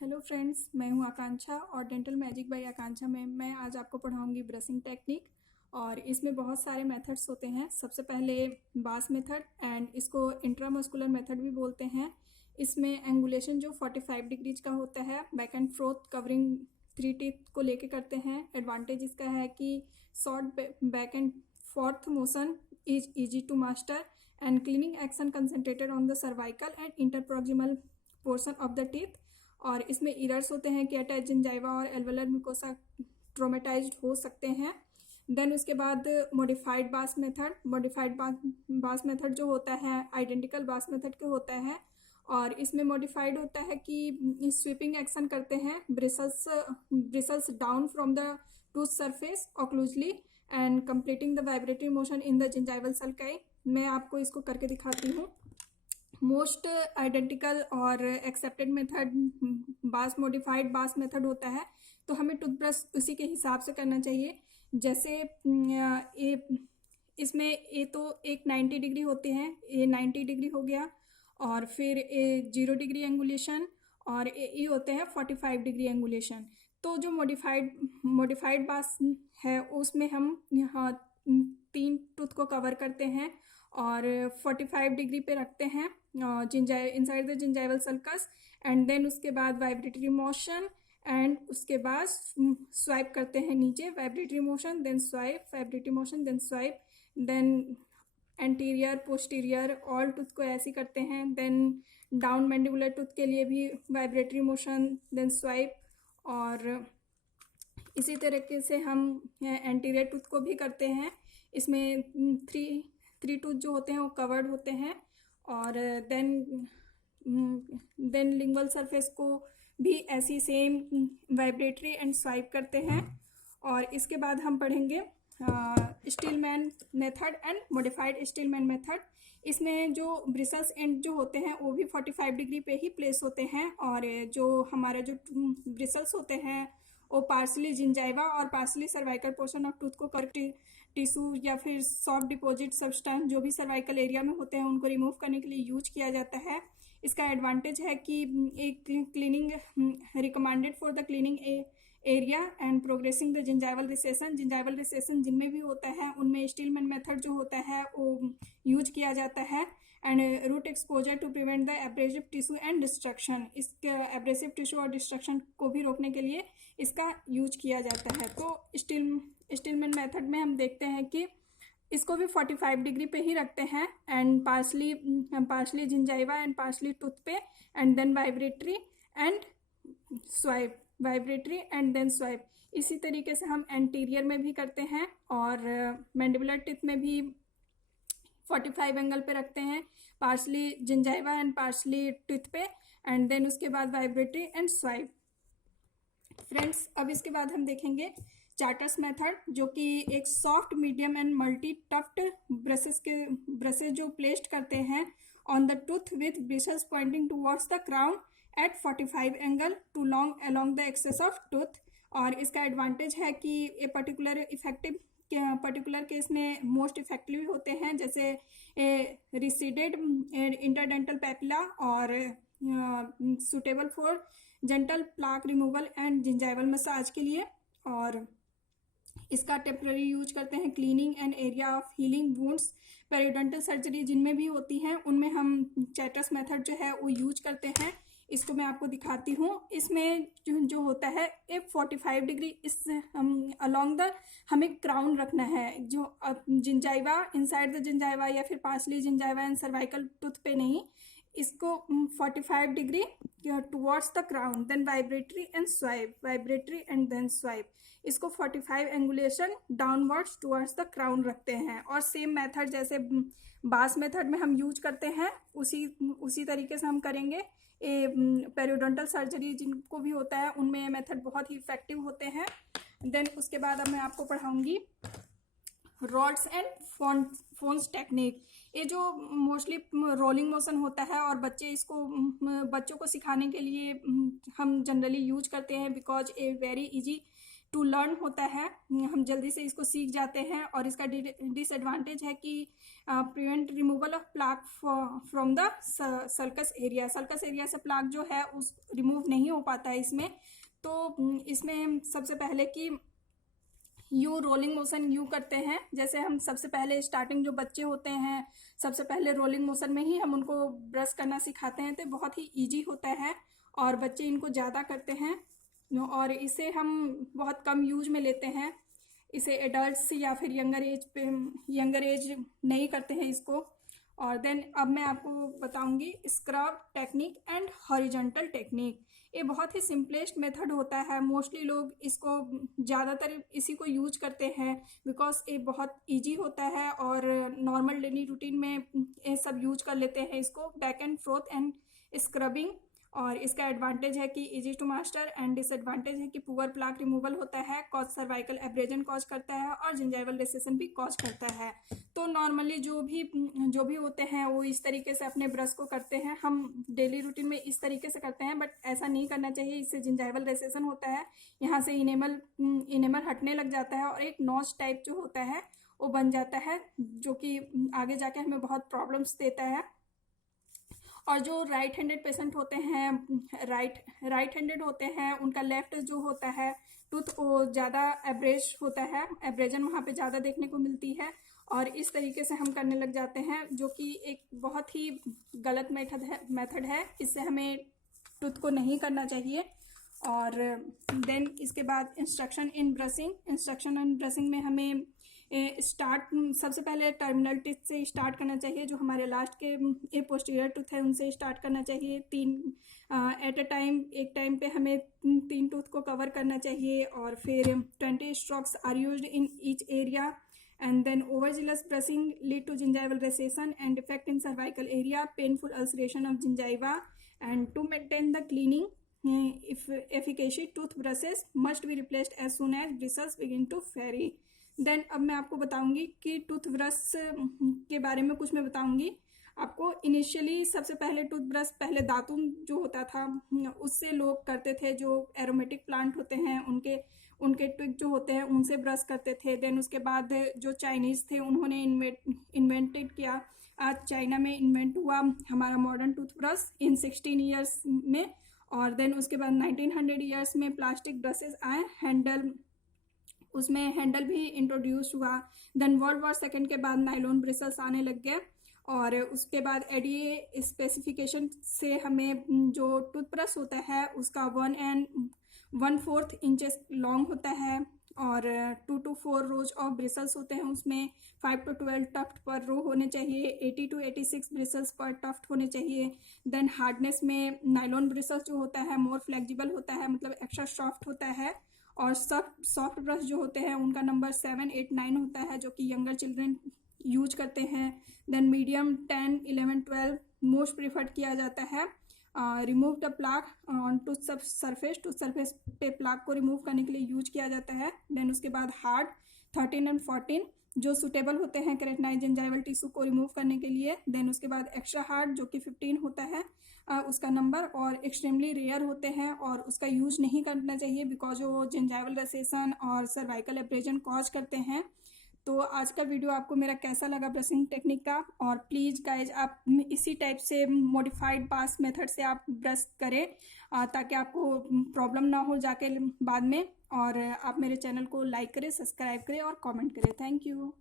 Hello friends, मैं हूं आकांक्षा और डेंटल मैजिक बाय आकांक्षा में मैं आज आपको पढ़ाऊंगी ब्रशिंग टेक्निक। और इसमें बहुत सारे मेथड्स होते हैं। सबसे पहले बास मेथड एंड इसको इंट्रामस्कुलर मेथड भी बोलते हैं। इसमें एंगुलेशन जो 45 डिग्रीज का होता है, back and forth covering 3 teeth को लेके करते हैं। एडवांटेज इसका है कि short back and forth motion is easy to master and cleaning action concentrated on the cervical and interproximal portion of the teeth. और इसमें इरर्स होते हैं कि अटैच जिंजाइवा और एल्वेलर म्यूकोसा ट्रोमेटाइज्ड हो सकते हैं। देन उसके बाद मॉडिफाइड बास मेथड जो होता है आइडेंटिकल बास मेथड के होता है। और इसमें मॉडिफाइड होता है कि स्वीपिंग एक्शन करते हैं bristles down from the tooth surface occlusally and completing the vibratory motion in the gingival sulci. मैं आपको इसको करके दिखाती हूँ। मोस्ट आइडेंटिकल और accepted method modified Bass method होता है। तो हमें टूथब्रश उसी के हिसाब से करना चाहिए। जैसे इसमें ये तो एक 90 डिग्री होते हैं, ये 90 डिग्री हो गया। और फिर 0 डिग्री एंगुलेशन और ये होते हैं 45 डिग्री एंगुलेशन। तो जो मॉडिफाइड बास है उसमें हम यहाँ 3 टूथ को कवर करते हैं और 45 डिग्री पे रखते हैं inside the gingival sulcus. And then उसके बाद वाइब्रेटरी मोशन एंड उसके बाद स्वाइप करते हैं नीचे, vibratory motion then swipe, vibratory motion then swipe. Then anterior posterior all tooth को ऐसे करते हैं। देन डाउन मैंडिबुलर टूथ के लिए भी वाइब्रेटरी मोशन देन स्वाइप। और इसी तरीके से हम एंटीरियर टूथ को भी करते हैं। इसमें थ्री टूथ जो होते हैं वो कवर्ड होते हैं। और देन लिंगुअल सरफेस को भी ऐसी सेम वाइब्रेटरी एंड स्वाइप करते हैं। और इसके बाद हम पढ़ेंगे स्टीलमैन मेथड एंड मॉडिफाइड स्टीलमैन मेथड। इसमें जो ब्रिसल्स एंड जो होते हैं वो भी 45 डिग्री पे ही प्लेस होते हैं। और जो हमारा जो ब्रिसल्स होते हैं वो पार्सली जिंजाइवा और partly cervical portion of tooth को टिश्यू या फिर सॉफ्ट डिपॉजिट सब्सटेंस जो भी सर्वाइकल एरिया में होते हैं उनको रिमूव करने के लिए यूज किया जाता है। इसका एडवांटेज है कि एक cleaning recommended for the cleaning area and progressing the gingival recession जिनमें भी होता है उनमें स्टीलमैन मेथड जो होता है वो यूज किया जाता है। And root exposure to prevent the abrasive tissue and destruction, इसके एब्रेसिव टिश्यू और डिस्ट्रक्शन को भी रोकने के लिए इसका यूज किया जाता है। तो स्टीलमैन मेथड में हम देखते हैं कि इसको भी 45 डिग्री पे ही रखते हैं and partly gingiva and partly tooth पे and then vibratory and swipe, vibratory and then swipe. इसी तरीके से हम एंटीरियर में भी करते हैं और मैंडिबुलर टिथ में भी 45 एंगल पे रखते हैं, partly gingiva and partly teeth पे एंड देन उसके बाद वाइब्रेटरी एंड स्वाइप। फ्रेंड्स, अब इसके बाद हम देखेंगे चार्टर्स मेथड, जो कि एक soft medium and multi tuft brushes जो प्लेस्ड करते हैं on the tooth with bristles pointing towards the crown at 45 angle to long along the axis of tooth. और इसका एडवांटेज है कि ये पर्टिकुलर केस में मोस्ट इफेक्टिव होते हैं, जैसे रिसीडेड इंटरडेंटल पैपिला और suitable for gentle plaque removal and gingival massage के लिए। और इसका टेम्पररी यूज करते हैं cleaning and area of healing wounds. Periodontal surgery जिनमें भी होती हैं उनमें हम चार्टर्स मेथड जो है वो यूज करते हैं। इसको मैं आपको दिखाती हूँ। इसमें जो होता है ये 45 डिग्री इस अलोंग द हमें क्राउन रखना है, जो जिंजाइवा इनसाइड द जिंजाइवा या फिर partly gingiva and cervical tooth पे नहीं, इसको 45 degree towards the crown then vibratory and swipe, vibratory and then swipe. इसको 45 angulation downwards towards the crown रखते हैं। और सेम मेथड जैसे बास मेथड में हम यूज करते हैं उसी तरीके से हम करेंगे। ये पेरियोडोंटल सर्जरी जिनको भी होता है उनमें ये मेथड बहुत ही इफेक्टिव होते हैं। देन उसके बाद अब मैं आपको पढ़ाऊंगी रॉड्स एंड फोन्स टेक्निक। ये जो मोस्टली रोलिंग मोशन होता है और बच्चों को सिखाने के लिए हम जनरली यूज करते हैं because a very easy to learn होता है, हम जल्दी से इसको सीख जाते हैं। और इसका डिसएडवांटेज है कि prevent removal of plaque from the sulcus area. Sulcus area से प्लाक जो है उस रिमूव नहीं हो पाता है इसमें। तो इसमें सबसे पहले कि यू रोलिंग मोशन यू करते हैं। जैसे हम सबसे पहले स्टार्टिंग जो बच्चे होते हैं सबसे पहले रोलिंग मोशन में ही हम उनको ब्रश करना सिखाते हैं, तो बहुत ही ईजी होता है और बच्चे इनको ज़्यादा करते हैं। और इसे हम बहुत कम यूज में लेते हैं, इसे एडल्ट्स या फिर यंगर एज नहीं करते हैं इसको। और देन अब मैं आपको बताऊंगी scrub technique and horizontal technique. ये बहुत ही सिंपलेस्ट मेथड होता है, मोस्टली लोग इसको ज़्यादातर इसी को यूज करते हैं बिकॉज ये बहुत इजी होता है और नॉर्मल डेली रूटीन में ये सब यूज कर लेते हैं इसको, back and forth and scrubbing. और इसका एडवांटेज है कि easy to master and disadvantage है कि पुअर प्लाक रिमूवल होता है, कॉज सर्वाइकल एब्रेजन कॉज करता है और जिंजाइवल रेसेशन भी कॉज करता है। तो नॉर्मली जो भी होते हैं वो इस तरीके से अपने ब्रश को करते हैं, हम डेली रूटीन में इस तरीके से करते हैं, बट ऐसा नहीं करना चाहिए, इससे जिंजाइवल रेसेशन होता है, यहाँ से इनेमल हटने लग जाता है और एक नॉच टाइप जो होता है वो बन जाता है, जो कि आगे जाके हमें बहुत प्रॉब्लम्स देता है। और जो राइट हैंडेड पेशेंट होते हैं, राइट हैंडेड होते हैं, उनका लेफ्ट जो होता है टूथ वो ज़्यादा एब्रेज होता है, एब्रेजन वहाँ पे ज़्यादा देखने को मिलती है और इस तरीके से हम करने लग जाते हैं, जो कि एक बहुत ही गलत मेथड है। इससे हमें टूथ को नहीं करना चाहिए। और देन इसके बाद इंस्ट्रक्शन इन ब्रशिंग में हमें सबसे पहले टर्मिनल टीथ से स्टार्ट करना चाहिए, जो हमारे लास्ट के पोस्टीरियर टूथ है उनसे स्टार्ट करना चाहिए। एट अ टाइम, एक टाइम पे हमें 3 टूथ को कवर करना चाहिए। और फिर 20 strokes are used in each area and then overzealous brushing lead to gingival recession and defect in cervical area, painful ulceration of gingiva and to maintain the cleaning efficacy tooth brushes must be replaced as soon as bristles begin to vary। Then अब मैं आपको बताऊंगी कि tooth brush के बारे में कुछ मैं बताऊंगी आपको। इनिशियली सबसे पहले टूथ ब्रश पहले दातुन जो होता था उससे लोग करते थे, जो एरोमेटिक प्लांट होते हैं उनके ट्विग जो होते हैं उनसे ब्रश करते थे। देन उसके बाद जो चाइनीज़ थे उन्होंने इन्वेंटेड किया, आज चाइना में इन्वेंट हुआ हमारा मॉडर्न टूथ ब्रश इन 16 ईयर्स में। और देन उसके बाद 1900 ईयर्स में प्लास्टिक ब्रशेस आए, उसमें हैंडल भी इंट्रोड्यूस हुआ। देन वर्ल्ड वॉर सेकेंड के बाद नाइलॉन ब्रिसल्स आने लग गए और उसके बाद एडीए स्पेसिफिकेशन से हमें जो टूथब्रश होता है उसका 1 and 1/4 इंचेस लॉन्ग होता है और 2 to 4 रोज ऑफ ब्रिसल्स होते हैं, उसमें 5 to 12 टफ्ट पर रो होने चाहिए, 80 to 86 ब्रिसल्स पर टफ्ट होने चाहिए। देन हार्डनेस में नाइलॉन ब्रिसल्स जो होता है मोर फ्लेक्सिबल होता है, मतलब एक्स्ट्रा सॉफ्ट होता है। और सॉफ्ट ब्रश जो होते हैं उनका नंबर 7, 8, 9 होता है, जो कि यंगर चिल्ड्रन यूज करते हैं। देन मीडियम 10, 11, 12 मोस्ट प्रिफर्ड किया जाता है। Remove the plaque on tooth surface पे प्लाक को रिमूव करने के लिए यूज किया जाता है। देन उसके बाद हार्ड 13 and 14 जो सुटेबल होते हैं केराटिनाइज जिंजाइवल टिश्यू को रिमूव करने के लिए। देन उसके बाद एक्स्ट्रा हार्ड जो कि 15 होता है उसका नंबर, और एक्सट्रीमली रेयर होते हैं और उसका यूज नहीं करना चाहिए बिकॉज वो जिंजाइवल रेसेशन और सर्वाइकल एब्रेजन कॉज करते हैं। तो आज का वीडियो आपको मेरा कैसा लगा ब्रशिंग टेक्निक का, और प्लीज़ गाइज आप इसी टाइप से मॉडिफाइड पास मेथड से आप ब्रश करें ताकि आपको प्रॉब्लम ना हो जाके बाद में। और आप मेरे चैनल को लाइक करें, सब्सक्राइब करें और कमेंट करें। Thank you.